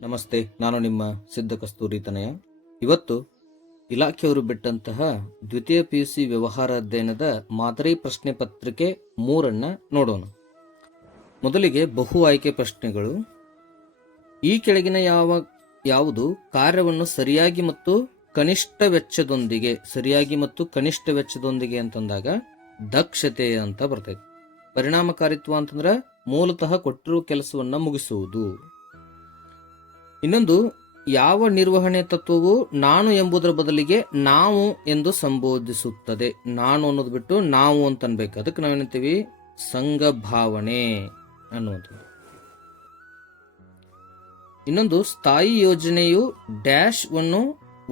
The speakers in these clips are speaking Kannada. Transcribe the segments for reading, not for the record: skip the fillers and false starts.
ನಮಸ್ತೆ, ನಾನು ನಿಮ್ಮ ಸಿದ್ಧ ಕಸ್ತೂರಿ ತನಯ. ಇವತ್ತು ಇಲಾಖೆಯವರು ಬಿಟ್ಟಂತಹ ದ್ವಿತೀಯ PUC ವ್ಯವಹಾರ ಅಧ್ಯಯನದ ಮಾದರಿ ಪ್ರಶ್ನೆ ಪತ್ರಿಕೆ 3 ನೋಡೋಣ. ಮೊದಲಿಗೆ ಬಹು ಆಯ್ಕೆ ಪ್ರಶ್ನೆಗಳು. ಈ ಕೆಳಗಿನ ಯಾವುದು ಕಾರ್ಯವನ್ನು ಸರಿಯಾಗಿ ಮತ್ತು ಕನಿಷ್ಠ ವೆಚ್ಚದೊಂದಿಗೆ ಅಂತಂದಾಗ ದಕ್ಷತೆ ಅಂತ ಬರ್ತೈತೆ. ಪರಿಣಾಮಕಾರಿತ್ವ ಅಂತಂದ್ರೆ ಮೂಲತಃ ಕೊಟ್ಟಿರುವ ಕೆಲಸವನ್ನ ಮುಗಿಸುವುದು. ಇನ್ನೊಂದು, ಯಾವ ನಿರ್ವಹಣೆ ತತ್ವವು ನಾನು ಎಂಬುದರ ಬದಲಿಗೆ ನಾವು ಎಂದು ಸಂಬೋಧಿಸುತ್ತದೆ. ನಾನು ಅನ್ನೋದು ಬಿಟ್ಟು ನಾವು ಅಂತ ಅನ್ಬೇಕು. ಅದಕ್ಕೆ ನಾವೇನಂತೀವಿ ಸಂಘ ಭಾವನೆ ಅನ್ನುವಂಥದ್ದು. ಇನ್ನೊಂದು, ಸ್ಥಾಯಿ ಯೋಜನೆಯು ಡ್ಯಾಶ್ ವನ್ನು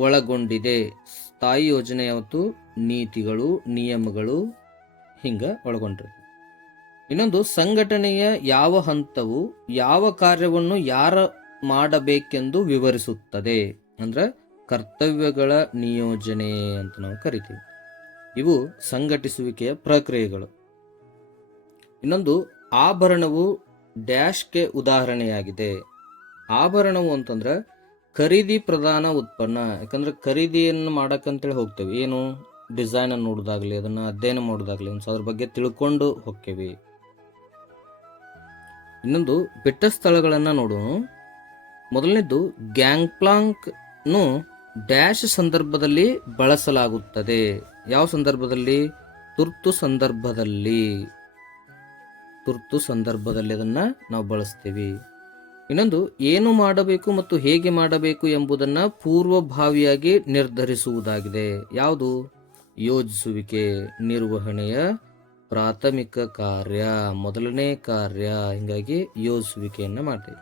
ಒಳಗೊಂಡಿದೆ. ಸ್ಥಾಯಿ ಯೋಜನೆ ಯಾವತ್ತು ನೀತಿಗಳು, ನಿಯಮಗಳು ಹಿಂಗ ಒಳಗೊಂಡಿರುತ್ತೆ. ಇನ್ನೊಂದು, ಸಂಘಟನೆಯ ಯಾವ ಹಂತವು ಯಾವ ಕಾರ್ಯವನ್ನು ಯಾರ ಮಾಡಬೇಕೆಂದು ವಿವರಿಸುತ್ತದೆ. ಅಂದ್ರೆ ಕರ್ತವ್ಯಗಳ ನಿಯೋಜನೆ ಅಂತ ನಾವು ಕರಿತೀವಿ. ಇವು ಸಂಘಟಿಸುವಿಕೆಯ ಪ್ರಕ್ರಿಯೆಗಳು. ಇನ್ನೊಂದು, ಆಭರಣವು ಡ್ಯಾಶ್ಗೆ ಉದಾಹರಣೆಯಾಗಿದೆ. ಆಭರಣವು ಅಂತಂದ್ರೆ ಖರೀದಿ ಪ್ರಧಾನ ಉತ್ಪನ್ನ. ಯಾಕಂದ್ರೆ ಖರೀದಿಯನ್ನು ಮಾಡಕ್ಕಂತೇಳಿ ಹೋಗ್ತೇವೆ. ಏನು ಡಿಸೈನ್ ಅನ್ನು ನೋಡೋದಾಗ್ಲಿ, ಅದನ್ನ ಅಧ್ಯಯನ ಮಾಡೋದಾಗ್ಲಿ, ಅದ್ರ ಬಗ್ಗೆ ತಿಳ್ಕೊಂಡು ಹೋಗ್ತೇವೆ. ಇನ್ನೊಂದು, ಬಿಟ್ಟ ಸ್ಥಳಗಳನ್ನ ನೋಡೋಣ. ಮೊದಲನೇದು, ಗ್ಯಾಂಗ್ ಪ್ಲಾಂಕ್ ನು ಡ್ಯಾಶ್ ಸಂದರ್ಭದಲ್ಲಿ ಬಳಸಲಾಗುತ್ತದೆ. ಯಾವ ಸಂದರ್ಭದಲ್ಲಿ? ತುರ್ತು ಸಂದರ್ಭದಲ್ಲಿ ಅದನ್ನ ನಾವು ಬಳಸ್ತೀವಿ. ಇನ್ನೊಂದು, ಏನು ಮಾಡಬೇಕು ಮತ್ತು ಹೇಗೆ ಮಾಡಬೇಕು ಎಂಬುದನ್ನ ಪೂರ್ವಭಾವಿಯಾಗಿ ನಿರ್ಧರಿಸುವುದಾಗಿದೆ. ಯಾವುದು? ಯೋಜಿಸುವಿಕೆ, ನಿರ್ವಹಣೆಯ ಪ್ರಾಥಮಿಕ ಕಾರ್ಯ, ಮೊದಲನೇ ಕಾರ್ಯ. ಹಿಂಗಾಗಿ ಯೋಜಿಸುವಿಕೆಯನ್ನ ಮಾಡ್ತೇವೆ.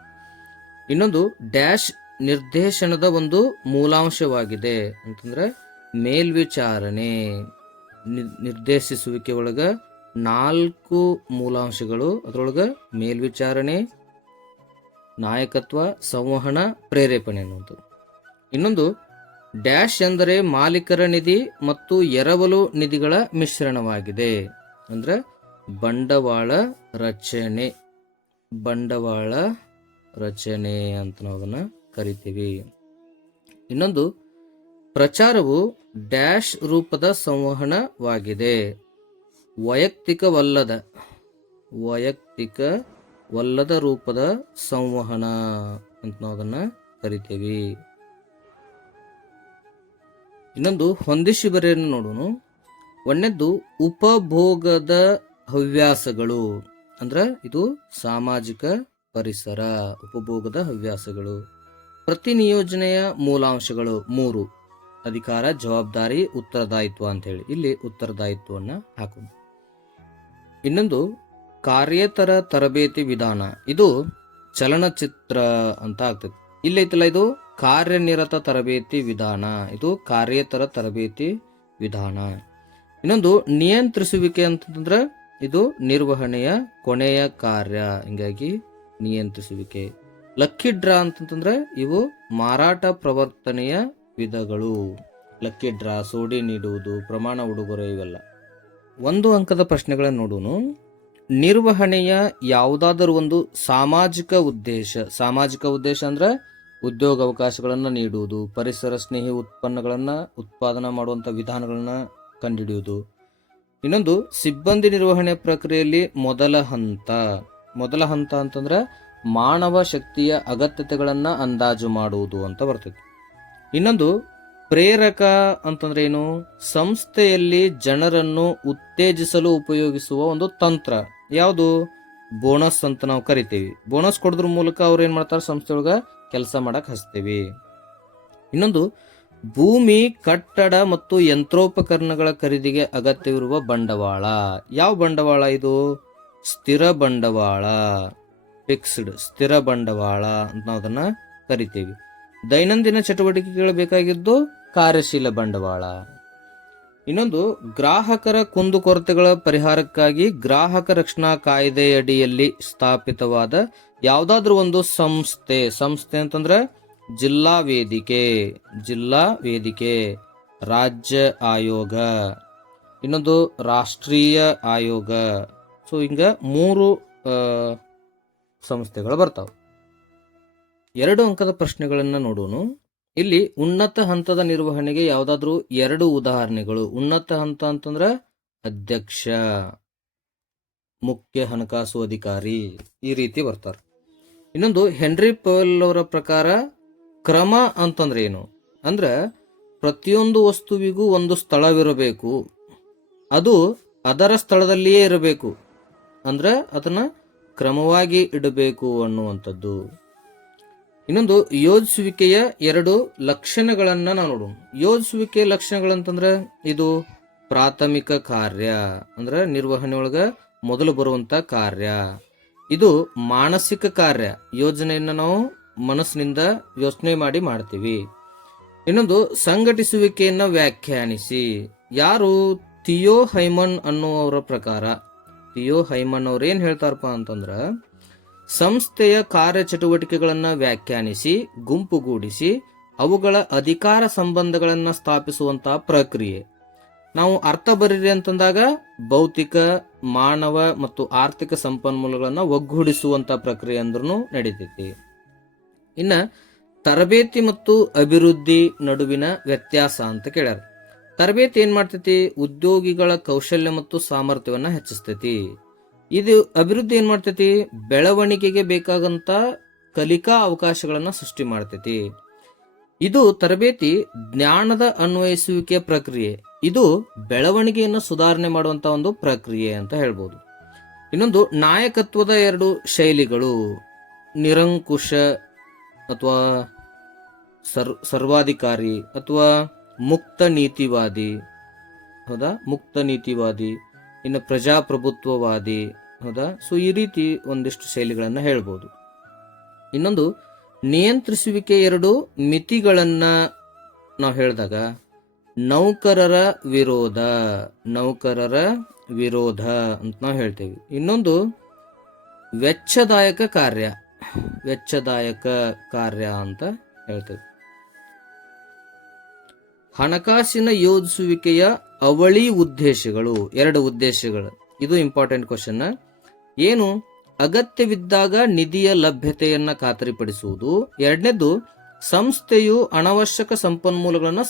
ಇನ್ನೊಂದು, ಡ್ಯಾಶ್ ನಿರ್ದೇಶನದ ಒಂದು ಮೂಲಾಂಶವಾಗಿದೆ ಅಂತಂದ್ರೆ ಮೇಲ್ವಿಚಾರಣೆ. ನಿರ್ದೇಶಿಸುವಿಕೆ ಒಳಗ 4 ಮೂಲಾಂಶಗಳು. ಅದರೊಳಗ ಮೇಲ್ವಿಚಾರಣೆ, ನಾಯಕತ್ವ, ಸಂವಹನ, ಪ್ರೇರೇಪಣೆ ಅನ್ನೋದು. ಇನ್ನೊಂದು, ಡ್ಯಾಶ್ ಎಂದರೆ ಮಾಲೀಕರ ನಿಧಿ ಮತ್ತು ಎರವಲು ನಿಧಿಗಳ ಮಿಶ್ರಣವಾಗಿದೆ. ಅಂದ್ರೆ ಬಂಡವಾಳ ರಚನೆ ಅಂತ ನಾವು ಅದನ್ನ ಕರಿತೀವಿ. ಇನ್ನೊಂದು, ಪ್ರಚಾರವು ಡ್ಯಾಶ್ ರೂಪದ ಸಂವಹನವಾಗಿದೆ. ವೈಯಕ್ತಿಕವಲ್ಲದ ರೂಪದ ಸಂವಹನ ಅಂತ ನಾವು ಅದನ್ನ ಕರಿತೀವಿ. ಇನ್ನೊಂದು, ಹೊಂದಿಸಿ ಬರೆಯನ್ನು ನೋಡೋಣ. ಒಂದನೇದ್ದು, ಉಪಭೋಗದ ಹವ್ಯಾಸಗಳು. ಅಂದ್ರ ಇದು ಸಾಮಾಜಿಕ ಪರಿಸರ. ಉಪಭೋಗದ ಹವ್ಯಾಸಗಳು. ಪ್ರತಿ ನಿಯೋಜನೆಯ ಮೂಲಾಂಶಗಳು 3: ಅಧಿಕಾರ, ಜವಾಬ್ದಾರಿ, ಉತ್ತರದಾಯಿತ್ವ ಅಂತ ಹೇಳಿ ಇಲ್ಲಿ ಉತ್ತರದಾಯಿತ್ವವನ್ನ ಹಾಕೋಣ. ಇನ್ನೊಂದು, ಕಾರ್ಯೇತರ ತರಬೇತಿ ವಿಧಾನ. ಇದು ಚಲನಚಿತ್ರ ಅಂತ ಆಗ್ತದೆ. ಇಲ್ಲೈತಲ್ಲ, ಇದು ಕಾರ್ಯನಿರತ ತರಬೇತಿ ವಿಧಾನ. ಇದು ಕಾರ್ಯೇತರ ತರಬೇತಿ ವಿಧಾನ. ಇನ್ನೊಂದು, ನಿಯಂತ್ರಿಸುವಿಕೆ ಅಂತಂದ್ರೆ ಇದು ನಿರ್ವಹಣೆಯ ಕೊನೆಯ ಕಾರ್ಯ. ಹಿಂಗಾಗಿ ನಿಯಂತ್ರಿಸುವಿಕೆ. ಲಕ್ಕಿ ಡ್ರಾ ಅಂತಂದ್ರೆ ಇವು ಮಾರಾಟ ಪ್ರವರ್ತನೆಯ ವಿಧಗಳು. ಲಕ್ಕಿ ಡ್ರಾ, ಸೋಡಿ ನೀಡುವುದು, ಪ್ರಮಾಣ ಉಡುಗೊರೆ, ಇವೆಲ್ಲ. 1 ಅಂಕದ ಪ್ರಶ್ನೆಗಳನ್ನು ನೋಡೋಣ. ನಿರ್ವಹಣೆಯ ಯಾವುದಾದರೂ ಒಂದು ಸಾಮಾಜಿಕ ಉದ್ದೇಶ ಅಂದ್ರೆ ಉದ್ಯೋಗ ಅವಕಾಶಗಳನ್ನು ನೀಡುವುದು, ಪರಿಸರ ಸ್ನೇಹಿ ಉತ್ಪನ್ನಗಳನ್ನ ಉತ್ಪಾದನಾ ಮಾಡುವಂತ ವಿಧಾನಗಳನ್ನ ಕಂಡುಹಿಡಿಯುವುದು. ಇನ್ನೊಂದು, ಸಿಬ್ಬಂದಿ ನಿರ್ವಹಣೆ ಪ್ರಕ್ರಿಯೆಯಲ್ಲಿ ಮೊದಲ ಹಂತ ಅಂತಂದ್ರೆ ಮಾನವ ಶಕ್ತಿಯ ಅಗತ್ಯತೆಗಳನ್ನ ಅಂದಾಜು ಮಾಡುವುದು ಅಂತ ಬರ್ತದೆ. ಇನ್ನೊಂದು, ಪ್ರೇರಕ ಅಂತಂದ್ರೆ ಏನು? ಸಂಸ್ಥೆಯಲ್ಲಿ ಜನರನ್ನು ಉತ್ತೇಜಿಸಲು ಉಪಯೋಗಿಸುವ ಒಂದು ತಂತ್ರ. ಯಾವುದು? ಬೋನಸ್ ಅಂತ ನಾವು ಕರಿತೀವಿ. ಬೋನಸ್ ಕೊಡೋದ್ರ ಮೂಲಕ ಅವ್ರು ಏನ್ ಮಾಡ್ತಾರೆ? ಸಂಸ್ಥೆಯೊಳಗ ಕೆಲಸ ಮಾಡಕ್ ಹಚ್ತೇವಿ. ಇನ್ನೊಂದು, ಭೂಮಿ, ಕಟ್ಟಡ ಮತ್ತು ಯಂತ್ರೋಪಕರಣಗಳ ಖರೀದಿಗೆ ಅಗತ್ಯವಿರುವ ಬಂಡವಾಳ. ಯಾವ ಬಂಡವಾಳ ಇದು? ಸ್ಥಿರ ಬಂಡವಾಳ, ಫಿಕ್ಸ್ಡ್ ಸ್ಥಿರ ಬಂಡವಾಳ ಅಂತ ನಾವು ಅದನ್ನ ಕರಿತೀವಿ. ದೈನಂದಿನ ಚಟುವಟಿಕೆಗಳು ಬೇಕಾಗಿದ್ದು ಕಾರ್ಯಶೀಲ ಬಂಡವಾಳ. ಇನ್ನೊಂದು, ಗ್ರಾಹಕರ ಕುಂದುಕೊರತೆಗಳ ಪರಿಹಾರಕ್ಕಾಗಿ ಗ್ರಾಹಕ ರಕ್ಷಣಾ ಕಾಯ್ದೆಯಡಿಯಲ್ಲಿ ಸ್ಥಾಪಿತವಾದ ಯಾವುದಾದ್ರೂ ಒಂದು ಸಂಸ್ಥೆ ಅಂತಂದ್ರೆ ಜಿಲ್ಲಾ ವೇದಿಕೆ, ರಾಜ್ಯ ಆಯೋಗ, ಇನ್ನೊಂದು ರಾಷ್ಟ್ರೀಯ ಆಯೋಗ. ಸೊ ಹಿಂಗ 3 ಸಂಸ್ಥೆಗಳು ಬರ್ತಾವೆ. 2 ಅಂಕದ ಪ್ರಶ್ನೆಗಳನ್ನು ನೋಡೋಣ. ಇಲ್ಲಿ ಉನ್ನತ ಹಂತದ ನಿರ್ವಹಣೆಗೆ ಯಾವುದಾದ್ರೂ 2 ಉದಾಹರಣೆಗಳು. ಉನ್ನತ ಹಂತ ಅಂತಂದ್ರೆ ಅಧ್ಯಕ್ಷ, ಮುಖ್ಯ ಹಣಕಾಸು ಅಧಿಕಾರಿ, ಈ ರೀತಿ ಬರ್ತಾರೆ. ಇನ್ನೊಂದು ಹೆನ್ರಿ ಪವೆಲ್ ಅವರ ಪ್ರಕಾರ ಕ್ರಮ ಅಂತಂದ್ರೆ ಏನು ಅಂದ್ರೆ ಪ್ರತಿಯೊಂದು ವಸ್ತುವಿಗೂ ಒಂದು ಸ್ಥಳವಿರಬೇಕು, ಅದು ಅದರ ಸ್ಥಳದಲ್ಲಿಯೇ ಇರಬೇಕು, ಅಂದ್ರೆ ಅದನ್ನ ಕ್ರಮವಾಗಿ ಇಡಬೇಕು ಅನ್ನುವಂಥದ್ದು. ಇನ್ನೊಂದು ಯೋಜಿಸುವಿಕೆಯ 2 ಲಕ್ಷಣಗಳನ್ನ ನಾವು ನೋಡೋಣ. ಯೋಜಿಸುವಿಕೆಯ ಲಕ್ಷಣಗಳಂತಂದ್ರೆ ಇದು ಪ್ರಾಥಮಿಕ ಕಾರ್ಯ, ಅಂದ್ರೆ ನಿರ್ವಹಣೆ ಒಳಗ ಮೊದಲು ಬರುವಂತ ಕಾರ್ಯ. ಇದು ಮಾನಸಿಕ ಕಾರ್ಯ, ಯೋಜನೆಯನ್ನ ನಾವು ಮನಸ್ಸಿನಿಂದ ಯೋಚನೆ ಮಾಡಿ ಮಾಡ್ತೀವಿ. ಇನ್ನೊಂದು ಸಂಘಟಿಸುವಿಕೆಯನ್ನ ವ್ಯಾಖ್ಯಾನಿಸಿ. ಯಾರು? ಥಿಯೋ ಹೈಮನ್ ಅನ್ನುವರ ಪ್ರಕಾರ. ಥಿಯೋ ಹೈಮನ್ ಅವ್ರು ಏನ್ ಹೇಳ್ತಾರಪ್ಪ ಅಂತಂದ್ರ ಸಂಸ್ಥೆಯ ಕಾರ್ಯಚಟುವಟಿಕೆಗಳನ್ನ ವ್ಯಾಖ್ಯಾನಿಸಿ ಗುಂಪುಗೂಡಿಸಿ ಅವುಗಳ ಅಧಿಕಾರ ಸಂಬಂಧಗಳನ್ನ ಸ್ಥಾಪಿಸುವಂತಹ ಪ್ರಕ್ರಿಯೆ. ನಾವು ಅರ್ಥ ಬರೀರಿ ಅಂತಂದಾಗ ಭೌತಿಕ, ಮಾನವ ಮತ್ತು ಆರ್ಥಿಕ ಸಂಪನ್ಮೂಲಗಳನ್ನ ಒಗ್ಗೂಡಿಸುವಂತ ಪ್ರಕ್ರಿಯೆ ಅಂದ್ರೂ ನಡೀತೈತಿ. ಇನ್ನ ತರಬೇತಿ ಮತ್ತು ಅಭಿವೃದ್ಧಿ ನಡುವಿನ ವ್ಯತ್ಯಾಸ ಅಂತ ಕೇಳ್ಯಾರ. ತರಬೇತಿ ಏನ್ ಮಾಡ್ತೈತಿ? ಉದ್ಯೋಗಿಗಳ ಕೌಶಲ್ಯ ಮತ್ತು ಸಾಮರ್ಥ್ಯವನ್ನ ಹೆಚ್ಚಿಸ್ತೈತಿ. ಇದು ಅಭಿವೃದ್ಧಿ ಏನ್ ಮಾಡ್ತೈತಿ? ಬೆಳವಣಿಗೆಗೆ ಬೇಕಾಗಂತ ಕಲಿಕಾ ಅವಕಾಶಗಳನ್ನ ಸೃಷ್ಟಿ ಮಾಡ್ತೈತಿ. ಇದು ತರಬೇತಿ ಜ್ಞಾನದ ಅನ್ವಯಿಸುವಿಕೆಯ ಪ್ರಕ್ರಿಯೆ. ಇದು ಬೆಳವಣಿಗೆಯನ್ನು ಸುಧಾರಣೆ ಮಾಡುವಂತ ಒಂದು ಪ್ರಕ್ರಿಯೆ ಅಂತ ಹೇಳ್ಬೋದು. ಇನ್ನೊಂದು ನಾಯಕತ್ವದ 2 ಶೈಲಿಗಳು, ನಿರಂಕುಶ ಅಥವಾ ಸರ್ವಾಧಿಕಾರಿ ಅಥವಾ ಮುಕ್ತ ನೀತಿವಾದಿ. ಹೌದಾ? ಮುಕ್ತ ನೀತಿವಾದಿ. ಇನ್ನು ಪ್ರಜಾಪ್ರಭುತ್ವವಾದಿ. ಹೌದಾ? ಸೊ ಈ ರೀತಿ ಒಂದಿಷ್ಟು ಶೈಲಿಗಳನ್ನ ಹೇಳ್ಬೋದು. ಇನ್ನೊಂದು ನಿಯಂತ್ರಿಸುವಿಕೆ 2 ಮಿತಿಗಳನ್ನ ನಾವು ಹೇಳಿದಾಗ ನೌಕರರ ವಿರೋಧ ಅಂತ ನಾವು ಹೇಳ್ತೇವೆ. ಇನ್ನೊಂದು ವೆಚ್ಚದಾಯಕ ಕಾರ್ಯ ಅಂತ ಹೇಳ್ತೇವೆ. ಹಣಕಾಸಿನ ಯೋಜಿಸುವಿಕೆಯ ಅವಳಿ ಉದ್ದೇಶಗಳು 2 ಉದ್ದೇಶಗಳು. ಇದು ಇಂಪಾರ್ಟೆಂಟ್ ಕ್ವಶನ್. ಏನು? ಅಗತ್ಯವಿದ್ದಾಗ ನಿಧಿಯ ಲಭ್ಯತೆಯನ್ನ ಖಾತರಿಪಡಿಸುವುದು. 2ನೇದು ಸಂಸ್ಥೆಯು ಅನವಶ್ಯಕ ಸಂಪನ್ಮೂಲಗಳನ್ನ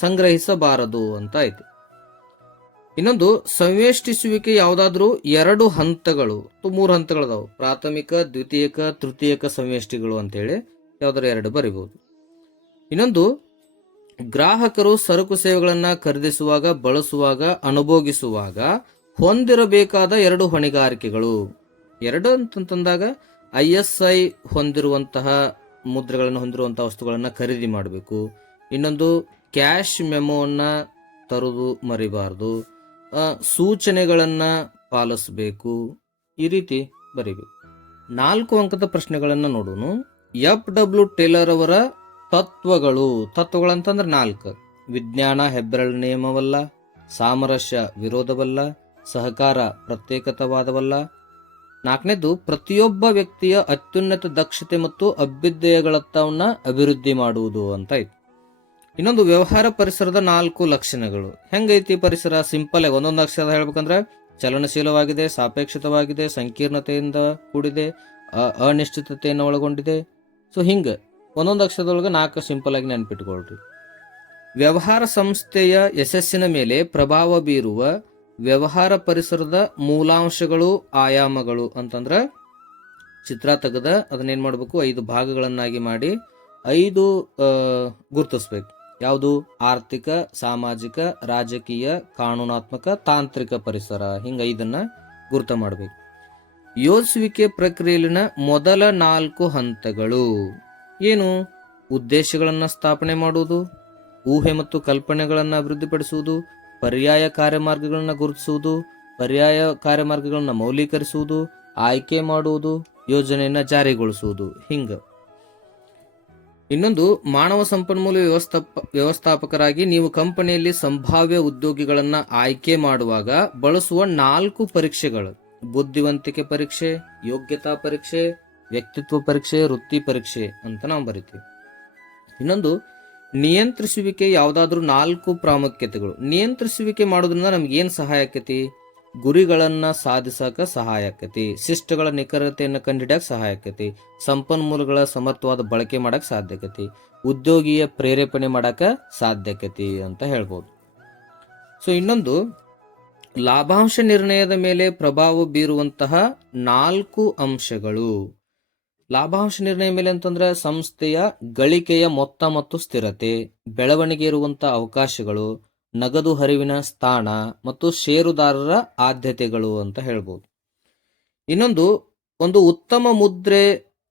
ಸಂಗ್ರಹಿಸಬಾರದು ಅಂತ ಆಯ್ತು. ಇನ್ನೊಂದು ಸಂವೇಷ್ಟಿಸುವಿಕೆ ಯಾವುದಾದ್ರೂ 2 ಹಂತಗಳು, 3 ಹಂತಗಳದಾವು. ಪ್ರಾಥಮಿಕ, ದ್ವಿತೀಯಕ, ತೃತೀಯಕ ಸಂವೇಷ್ಟಿಗಳು ಅಂತೇಳಿ ಯಾವ್ದಾದ್ರು 2 ಬರಿಬಹುದು. ಇನ್ನೊಂದು ಗ್ರಾಹಕರು ಸರಕು ಸೇವೆಗಳನ್ನ ಖರೀದಿಸುವಾಗ, ಬಳಸುವಾಗ, ಅನುಭೋಗಿಸುವಾಗ ಹೊಂದಿರಬೇಕಾದ 2 ಹೊಣೆಗಾರಿಕೆಗಳು. 2 ಅಂತಂದಾಗ ISI ಹೊಂದಿರುವಂತಹ ಮುದ್ರೆಗಳನ್ನು ಹೊಂದಿರುವಂತಹ ವಸ್ತುಗಳನ್ನ ಖರೀದಿ ಮಾಡಬೇಕು. ಇನ್ನೊಂದು ಕ್ಯಾಶ್ ಮೆಮೋನ್ನ ತರುವುದು ಮರಿಬಾರದು. ಸೂಚನೆಗಳನ್ನ ಪಾಲಿಸಬೇಕು. ಈ ರೀತಿ ಬರೀಬೇಕು. 4 ಅಂಕದ ಪ್ರಶ್ನೆಗಳನ್ನ ನೋಡೋಣ. FW ಟೇಲರ್ ಅವರ ತತ್ವಗಳಂತಂದ್ರೆ 4. ವಿಜ್ಞಾನ ಹೆಬ್ಬೆರಳು ನಿಯಮವಲ್ಲ, ಸಾಮರಸ್ಯ ವಿರೋಧವಲ್ಲ, ಸಹಕಾರ ಪ್ರತ್ಯೇಕತಾವಾದವಲ್ಲ. 4ನೇದು ಪ್ರತಿಯೊಬ್ಬ ವ್ಯಕ್ತಿಯ ಅತ್ಯುನ್ನತ ದಕ್ಷತೆ ಮತ್ತು ಅಭ್ಯುದಯಗಳತ್ತವನ್ನ ಅಭಿವೃದ್ಧಿ ಮಾಡುವುದು ಅಂತ ಆಯ್ತು. ಇನ್ನೊಂದು ವ್ಯವಹಾರ ಪರಿಸರದ 4 ಲಕ್ಷಣಗಳು. ಹೆಂಗೈತಿ ಪರಿಸರ? ಸಿಂಪಲ್ ಆಗಿ ಒಂದೊಂದು ಅಕ್ಷರ ಹೇಳ್ಬೇಕಂದ್ರೆ ಚಲನಶೀಲವಾಗಿದೆ, ಸಾಪೇಕ್ಷಿತವಾಗಿದೆ, ಸಂಕೀರ್ಣತೆಯಿಂದ ಕೂಡಿದೆ, ಅನಿಶ್ಚಿತತೆಯನ್ನು ಒಳಗೊಂಡಿದೆ. ಸೊ ಹಿಂಗ ಒಂದೊಂದು ಅಕ್ಷರದೊಳಗೆ 4 ಸಿಂಪಲ್ ಆಗಿ ನೆನ್ಪಿಟ್ಕೊಳ್ರಿ. ವ್ಯವಹಾರ ಸಂಸ್ಥೆಯ ಯಶಸ್ಸಿನ ಮೇಲೆ ಪ್ರಭಾವ ಬೀರುವ ವ್ಯವಹಾರ ಪರಿಸರದ ಮೂಲಾಂಶಗಳು, ಆಯಾಮಗಳು ಅಂತಂದ್ರ ಚಿತ್ರ ತೆಗೆದ ಅದನ್ನೇನ್ ಮಾಡ್ಬೇಕು? 5 ಭಾಗಗಳನ್ನಾಗಿ ಮಾಡಿ 5 ಗುರುತಿಸ್ಬೇಕು. ಯಾವುದು? ಆರ್ಥಿಕ, ಸಾಮಾಜಿಕ, ರಾಜಕೀಯ, ಕಾನೂನಾತ್ಮಕ, ತಾಂತ್ರಿಕ ಪರಿಸರ. ಹಿಂಗ 5 ಗುರುತ ಮಾಡಬೇಕು. ಯೋಜಿಸುವಿಕೆ ಪ್ರಕ್ರಿಯೆಯಲ್ಲಿನ ಮೊದಲ 4 ಹಂತಗಳು ಏನು? ಉದ್ದೇಶಗಳನ್ನ ಸ್ಥಾಪನೆ ಮಾಡುವುದು, ಊಹೆ ಮತ್ತು ಕಲ್ಪನೆಗಳನ್ನ ಅಭಿವೃದ್ಧಿಪಡಿಸುವುದು, ಪರ್ಯಾಯ ಕಾರ್ಯಮಾರ್ಗಗಳನ್ನ ಗುರುತಿಸುವುದು, ಪರ್ಯಾಯ ಕಾರ್ಯಮಾರ್ಗಗಳನ್ನ ಮೌಲ್ಯೀಕರಿಸುವುದು, ಆಯ್ಕೆ ಮಾಡುವುದು, ಯೋಜನೆಯನ್ನ ಜಾರಿಗೊಳಿಸುವುದು. ಹಿಂಗ ಇನ್ನೊಂದು ಮಾನವ ಸಂಪನ್ಮೂಲ ವ್ಯವಸ್ಥಾಪಕರಾಗಿ ನೀವು ಕಂಪನಿಯಲ್ಲಿ ಸಂಭಾವ್ಯ ಉದ್ಯೋಗಿಗಳನ್ನ ಆಯ್ಕೆ ಮಾಡುವಾಗ ಬಳಸುವ 4 ಪರೀಕ್ಷೆಗಳು: ಬುದ್ಧಿವಂತಿಕೆ ಪರೀಕ್ಷೆ, ಯೋಗ್ಯತಾ ಪರೀಕ್ಷೆ, ವ್ಯಕ್ತಿತ್ವ ಪರೀಕ್ಷೆ, ವೃತ್ತಿ ಪರೀಕ್ಷೆ ಅಂತ ನಾವು ಬರಿತೀವಿ. ಇನ್ನೊಂದು ನಿಯಂತ್ರಿಸುವಿಕೆ ಯಾವುದಾದ್ರೂ 4 ಪ್ರಾಮುಖ್ಯತೆಗಳು. ನಿಯಂತ್ರಿಸುವಿಕೆ ಮಾಡೋದ್ರಿಂದ ನಮ್ಗೆ ಏನ್ ಸಹಾಯ ಆಕತಿ? ಗುರಿಗಳನ್ನ ಸಾಧಿಸಕ ಸಹಾಯ ಆಕತಿ, ಶಿಷ್ಟಗಳ ನಿಖರತೆಯನ್ನು ಕಂಡುಹಿಡಿಯಕ ಸಹಾಯ ಆಕತಿ, ಸಂಪನ್ಮೂಲಗಳ ಸಮರ್ಥವಾದ ಬಳಕೆ ಮಾಡಕ್ ಸಾಧ್ಯ ಆಕತಿ, ಉದ್ಯೋಗಿಯ ಪ್ರೇರೇಪಣೆ ಮಾಡಕ ಸಾಧ್ಯ ಆಕತಿ ಅಂತ ಹೇಳ್ಬೋದು. ಸೊ ಇನ್ನೊಂದು, ಲಾಭಾಂಶ ನಿರ್ಣಯದ ಮೇಲೆ ಪ್ರಭಾವ ಬೀರುವಂತಹ 4 ಅಂಶಗಳು. ಲಾಭಾಂಶ ನಿರ್ಣಯ ಮೇಲೆ ಅಂತಂದ್ರೆ ಸಂಸ್ಥೆಯ ಗಳಿಕೆಯ ಮೊತ್ತ ಮತ್ತು ಸ್ಥಿರತೆ, ಬೆಳವಣಿಗೆ ಇರುವಂತಹ ಅವಕಾಶಗಳು, ನಗದು ಹರಿವಿನ ಸ್ಥಾನ ಮತ್ತು ಷೇರುದಾರರ ಆದ್ಯತೆಗಳು ಅಂತ ಹೇಳ್ಬೋದು. ಇನ್ನೊಂದು, ಒಂದು ಉತ್ತಮ ಮುದ್ರೆ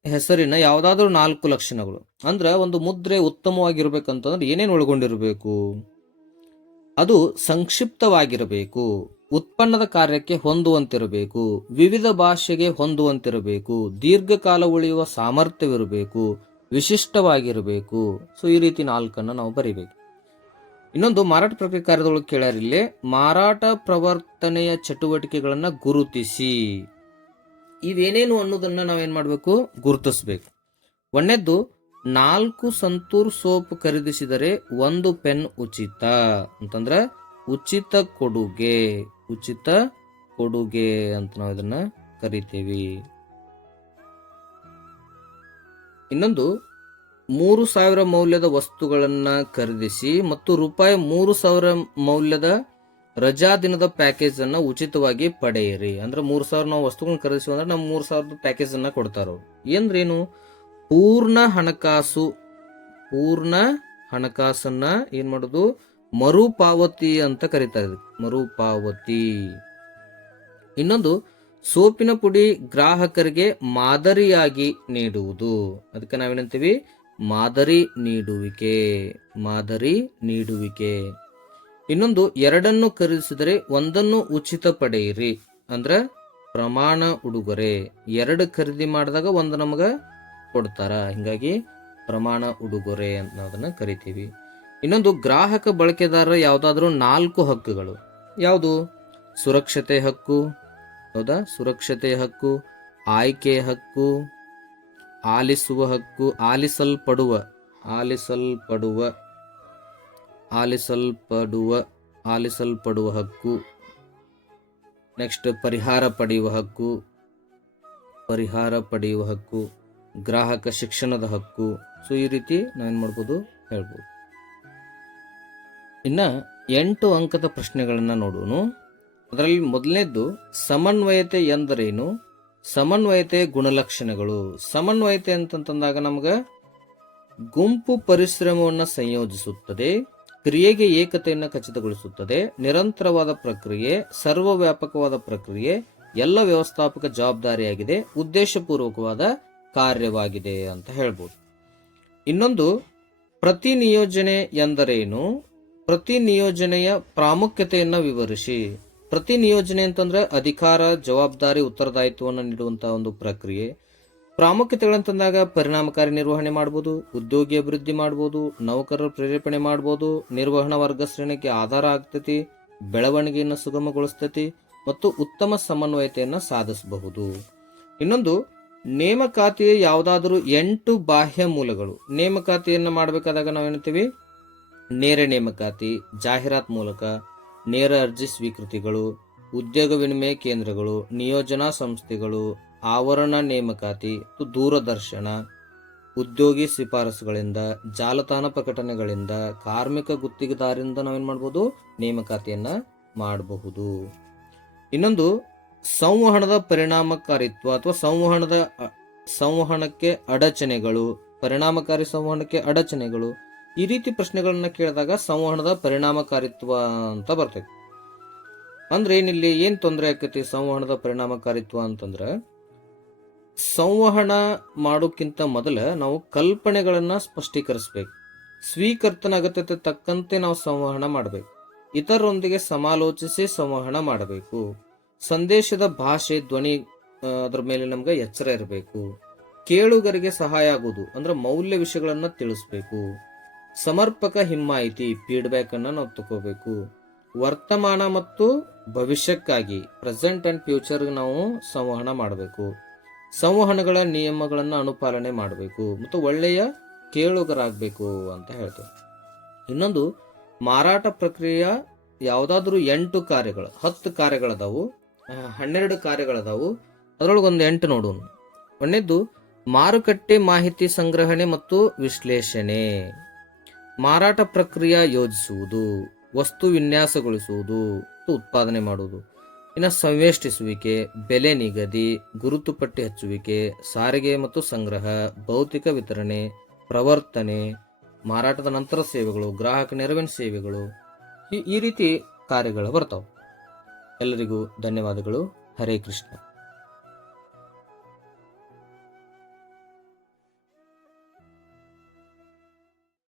ಹೆಸರಿನ ಯಾವುದಾದ್ರೂ 4 ಲಕ್ಷಣಗಳು. ಅಂದ್ರೆ ಒಂದು ಮುದ್ರೆ ಉತ್ತಮವಾಗಿರ್ಬೇಕಂತಂದ್ರೆ ಏನೇನು ಒಳಗೊಂಡಿರಬೇಕು? ಅದು ಸಂಕ್ಷಿಪ್ತವಾಗಿರಬೇಕು, ಉತ್ಪನ್ನದ ಕಾರ್ಯಕ್ಕೆ ಹೊಂದುವಂತಿರಬೇಕು, ವಿವಿಧ ಭಾಷೆಗೆ ಹೊಂದುವಂತಿರಬೇಕು, ದೀರ್ಘಕಾಲ ಉಳಿಯುವ ಸಾಮರ್ಥ್ಯವಿರಬೇಕು, ವಿಶಿಷ್ಟವಾಗಿರಬೇಕು. ಸೊ ಈ ರೀತಿ 4 ನಾವು ಬರಿಬೇಕು. ಇನ್ನೊಂದು, ಮಾರಾಟ ಪ್ರಕ್ರಿಯೆ ಕಾರ್ಯದೊಳಗೆ ಕೇಳ್ಯಾರಿಲ್ಲಿ, ಮಾರಾಟ ಪ್ರವರ್ತನೆಯ ಚಟುವಟಿಕೆಗಳನ್ನ ಗುರುತಿಸಿ. ಇವೇನೇನು ಅನ್ನೋದನ್ನ ನಾವೇನ್ ಮಾಡ್ಬೇಕು? ಗುರುತಿಸ್ಬೇಕು. ಒಂದನೇದ್ದು, 4 ಸಂತೂರ್ ಸೋಪ್ ಖರೀದಿಸಿದರೆ 1 ಪೆನ್ ಉಚಿತ ಅಂತಂದ್ರ ಉಚಿತ ಕೊಡುಗೆ, ಉಚಿತ ಕೊಡುಗೆ ಅಂತ ನಾವು ಇದನ್ನ ಕರಿತೀವಿ. ಇನ್ನೊಂದು, 3,000 ಮೌಲ್ಯದ ವಸ್ತುಗಳನ್ನ ಖರೀದಿಸಿ ಮತ್ತು ರೂಪಾಯಿ 3,000 ಮೌಲ್ಯದ ರಜಾ ದಿನದ ಪ್ಯಾಕೇಜ್ ಅನ್ನ ಉಚಿತವಾಗಿ ಪಡೆಯಿರಿ. ಅಂದ್ರೆ 3,000 ನಾವು ವಸ್ತುಗಳನ್ನ ಖರೀದಿಸಿ ಅಂದ್ರೆ ನಮ್ 3,000 ಪ್ಯಾಕೇಜ್ ಅನ್ನ ಕೊಡ್ತಾರ. ಏನ್ರೇನು? ಪೂರ್ಣ ಹಣಕಾಸನ್ನ ಏನ್ ಮಾಡೋದು? ಮರುಪಾವತಿ ಅಂತ ಕರೀತಾರೆ, ಮರುಪಾವತಿ. ಇನ್ನೊಂದು, ಸೋಪಿನ ಪುಡಿ ಗ್ರಾಹಕರಿಗೆ ಮಾದರಿಯಾಗಿ ನೀಡುವುದು. ಅದಕ್ಕೆ ನಾವೇನಂತೀವಿ? ಮಾದರಿ ನೀಡುವಿಕೆ. ಇನ್ನೊಂದು, 2 ಖರೀದಿಸಿದರೆ 1 ಉಚಿತ ಪಡೆಯಿರಿ. ಅಂದ್ರ ಪ್ರಮಾಣ ಉಡುಗೊರೆ. 2 ಖರೀದಿ ಮಾಡಿದಾಗ 1 ನಮಗ ಕೊಡ್ತಾರ, ಹಿಂಗಾಗಿ ಪ್ರಮಾಣ ಉಡುಗೊರೆ ಅಂತ ನಾವು ಅದನ್ನ ಕರಿತೀವಿ. ಇನ್ನೊಂದು, ಗ್ರಾಹಕ ಬಳಕೆದಾರರ ಯಾವ್ದಾದ್ರು 4 ಹಕ್ಕುಗಳು. ಯಾವುದು? ಸುರಕ್ಷತೆ ಹಕ್ಕು, ಹೌದಾ? ಸುರಕ್ಷತೆ ಹಕ್ಕು, ಆಯ್ಕೆ ಹಕ್ಕು, ಆಲಿಸುವ ಹಕ್ಕು, ಆಲಿಸಲ್ಪಡುವ ಹಕ್ಕು. ನೆಕ್ಸ್ಟ್, ಪರಿಹಾರ ಪಡೆಯುವ ಹಕ್ಕು, ಗ್ರಾಹಕ ಶಿಕ್ಷಣದ ಹಕ್ಕು. ಸೊ ಈ ರೀತಿ ನಾವೇನ್ ಮಾಡ್ಬೋದು? ಹೇಳ್ಬೋದು. ಇನ್ನ 8 ಅಂಕದ ಪ್ರಶ್ನೆಗಳನ್ನ ನೋಡೋಣ. ಅದರಲ್ಲಿ ಮೊದಲನೇದ್ದು, ಸಮನ್ವಯತೆ ಎಂದರೇನು? ಸಮನ್ವಯತೆ ಗುಣಲಕ್ಷಣಗಳು. ಸಮನ್ವಯತೆ ಅಂತಂದಾಗ ನಮ್ಗ ಗುಂಪು ಪರಿಶ್ರಮವನ್ನು ಸಂಯೋಜಿಸುತ್ತದೆ, ಕ್ರಿಯೆಗೆ ಏಕತೆಯನ್ನು ಖಚಿತಗೊಳಿಸುತ್ತದೆ, ನಿರಂತರವಾದ ಪ್ರಕ್ರಿಯೆ, ಸರ್ವವ್ಯಾಪಕವಾದ ಪ್ರಕ್ರಿಯೆ, ಎಲ್ಲ ವ್ಯವಸ್ಥಾಪಕ ಜವಾಬ್ದಾರಿಯಾಗಿದೆ, ಉದ್ದೇಶಪೂರ್ವಕವಾದ ಕಾರ್ಯವಾಗಿದೆ ಅಂತ ಹೇಳ್ಬೋದು. ಇನ್ನೊಂದು, ಪ್ರತಿ ನಿಯೋಜನೆ ಎಂದರೇನು? ಪ್ರತಿ ನಿಯೋಜನೆಯ ಪ್ರಾಮುಖ್ಯತೆಯನ್ನ ವಿವರಿಸಿ. ಪ್ರತಿ ನಿಯೋಜನೆ ಅಂತಂದ್ರೆ ಅಧಿಕಾರ, ಜವಾಬ್ದಾರಿ, ಉತ್ತರದಾಯಿತ್ವವನ್ನು ನೀಡುವಂತಹ ಒಂದು ಪ್ರಕ್ರಿಯೆ. ಪ್ರಾಮುಖ್ಯತೆಗಳಂತಂದಾಗ ಪರಿಣಾಮಕಾರಿ ನಿರ್ವಹಣೆ ಮಾಡಬಹುದು, ಉದ್ಯೋಗಿ ಅಭಿವೃದ್ಧಿ ಮಾಡಬಹುದು, ನೌಕರರ ಪ್ರೇರೇಪಣೆ ಮಾಡಬಹುದು, ನಿರ್ವಹಣಾ ವರ್ಗ ಶ್ರೇಣಿಗೆ ಆಧಾರ ಆಗ್ತತಿ, ಬೆಳವಣಿಗೆಯನ್ನು ಸುಗಮಗೊಳಿಸ್ತತಿ ಮತ್ತು ಉತ್ತಮ ಸಮನ್ವಯತೆಯನ್ನ ಸಾಧಿಸಬಹುದು. ಇನ್ನೊಂದು, ನೇಮಕಾತಿಯ ಯಾವುದಾದರೂ 8 ಬಾಹ್ಯ ಮೂಲಗಳು. ನೇಮಕಾತಿಯನ್ನ ಮಾಡಬೇಕಾದಾಗ ನಾವೇನ್ತೀವಿ? ನೇರ ನೇಮಕಾತಿ, ಜಾಹೀರಾತ್ ಮೂಲಕ, ನೇರ ಅರ್ಜಿ ಸ್ವೀಕೃತಿಗಳು, ಉದ್ಯೋಗ ವಿನಿಮಯ ಕೇಂದ್ರಗಳು, ನಿಯೋಜನಾ ಸಂಸ್ಥೆಗಳು, ಆವರಣ ನೇಮಕಾತಿ, ದೂರದರ್ಶನ, ಉದ್ಯೋಗಿ ಶಿಫಾರಸುಗಳಿಂದ, ಜಾಲತಾಣ ಪ್ರಕಟಣೆಗಳಿಂದ, ಕಾರ್ಮಿಕ ಗುತ್ತಿಗೆದಾರರಿಂದ ನಾವೇನ್ ಮಾಡಬಹುದು? ನೇಮಕಾತಿಯನ್ನ ಮಾಡಬಹುದು. ಇನ್ನೊಂದು, ಸಂವಹನದ ಪರಿಣಾಮಕಾರಿತ್ವ ಅಥವಾ ಸಂವಹನಕ್ಕೆ ಅಡಚಣೆಗಳು, ಪರಿಣಾಮಕಾರಿ ಸಂವಹನಕ್ಕೆ ಅಡಚಣೆಗಳು. ಈ ರೀತಿ ಪ್ರಶ್ನೆಗಳನ್ನ ಕೇಳಿದಾಗ ಸಂವಹನದ ಪರಿಣಾಮಕಾರಿತ್ವ ಅಂತ ಬರ್ತೈತಿ. ಅಂದ್ರೆ ಏನಿಲ್ಲಿ ಏನ್ ತೊಂದರೆ ಆಕತಿ? ಸಂವಹನದ ಪರಿಣಾಮಕಾರಿತ್ವ ಅಂತಂದ್ರ ಸಂವಹನ ಮಾಡೋಕ್ಕಿಂತ ಮೊದಲ ನಾವು ಕಲ್ಪನೆಗಳನ್ನ ಸ್ಪಷ್ಟೀಕರಿಸಬೇಕು. ಸ್ವೀಕರ್ತನ ಅಗತ್ಯತೆ ತಕ್ಕಂತೆ ನಾವು ಸಂವಹನ ಮಾಡಬೇಕು. ಇತರರೊಂದಿಗೆ ಸಮಾಲೋಚಿಸಿ ಸಂವಹನ ಮಾಡಬೇಕು. ಸಂದೇಶದ ಭಾಷೆ, ಧ್ವನಿ, ಅದ್ರ ಮೇಲೆ ನಮ್ಗೆ ಎಚ್ಚರ ಇರಬೇಕು. ಕೇಳುಗರಿಗೆ ಸಹಾಯ ಆಗುವುದು ಅಂದ್ರೆ ಮೌಲ್ಯ ವಿಷಯಗಳನ್ನ ತಿಳಿಸ್ಬೇಕು. ಸಮರ್ಪಕ ಹಿಮ್ಮಾಯಿತಿ, ಫೀಡ್ಬ್ಯಾಕ್ ಅನ್ನ ನಾವು ತಗೋಬೇಕು. ವರ್ತಮಾನ ಮತ್ತು ಭವಿಷ್ಯಕ್ಕಾಗಿ, ಪ್ರೆಸೆಂಟ್ ಅಂಡ್ ಫ್ಯೂಚರ್ ನಾವು ಸಂವಹನ ಮಾಡಬೇಕು. ಸಂವಹನಗಳ ನಿಯಮಗಳನ್ನ ಅನುಪಾಲನೆ ಮಾಡಬೇಕು ಮತ್ತು ಒಳ್ಳೆಯ ಕೇಳುಗರಾಗಬೇಕು ಅಂತ ಹೇಳ್ತೇವೆ. ಇನ್ನೊಂದು, ಮಾರಾಟ ಪ್ರಕ್ರಿಯೆಯ ಯಾವುದಾದ್ರೂ 8 ಕಾರ್ಯಗಳು, 10 ಕಾರ್ಯಗಳದಾವು, 12 ಕಾರ್ಯಗಳದಾವು. ಅದರೊಳಗೆ ಒಂದು 8 ನೋಡೋಣ. ಒಂದನೇದ್ದು ಮಾರುಕಟ್ಟೆ ಮಾಹಿತಿ ಸಂಗ್ರಹಣೆ ಮತ್ತು ವಿಶ್ಲೇಷಣೆ, ಮಾರಾಟ ಪ್ರಕ್ರಿಯೆ ಯೋಜಿಸುವುದು, ವಸ್ತು ವಿನ್ಯಾಸಗೊಳಿಸುವುದು, ಉತ್ಪಾದನೆ ಮಾಡುವುದು. ಇನ್ನು ಸಂವೇಷ್ಟಿಸುವಿಕೆ, ಬೆಲೆ ನಿಗದಿ, ಗುರುತು ಪಟ್ಟಿ ಹಚ್ಚುವಿಕೆ, ಸಾರಿಗೆ ಮತ್ತು ಸಂಗ್ರಹ, ಭೌತಿಕ ವಿತರಣೆ, ಪ್ರವರ್ತನೆ, ಮಾರಾಟದ ನಂತರ ಸೇವೆಗಳು, ಗ್ರಾಹಕ ನೆರವಿನ ಸೇವೆಗಳು, ಈ ರೀತಿ ಕಾರ್ಯಗಳು ಬರ್ತಾವೆ. ಎಲ್ಲರಿಗೂ ಧನ್ಯವಾದಗಳು. ಹರೇ ಕೃಷ್ಣ.